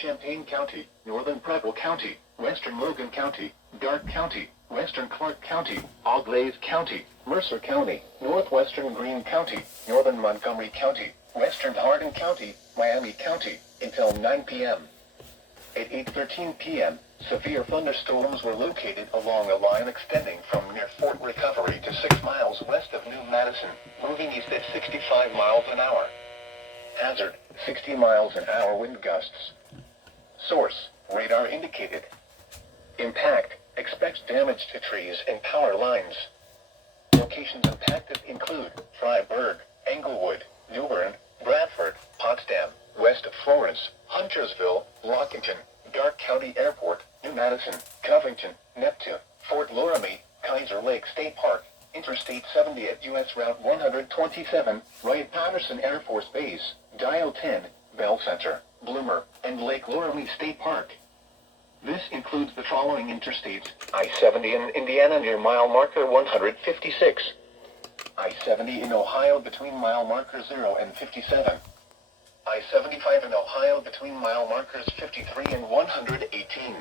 Champaign County, Northern Preble County, Western Logan County, Darke County, Western Clark County, Auglaize County, Mercer County, Northwestern Greene County, Northern Montgomery County, Western Hardin County, Miami County, until 9 p.m. At 8:13 p.m., severe thunderstorms were located along a line extending from near Fort Recovery to 6 miles west of New Madison, moving east at 65 miles an hour. Hazard, 60 miles an hour wind gusts. Source, radar indicated. Impact, expects damage to trees and power lines. Locations impacted include Freiburg, Englewood, New Bern, Bradford, Potsdam, west of Florence, Huntersville, Lockington, Darke County Airport, New Madison, Covington, Neptune, Fort Loramie, Kaiser Lake State Park, Interstate 70 at U.S. Route 127, Wright-Patterson Air Force Base, Dial 10, Bell Center, Bloomer, and Lake Loramie State Park. This includes the following interstates: I-70 in Indiana near mile marker 156. I-70 in Ohio between mile marker 0 and 57. I-75 in Ohio between mile markers 53 and 118.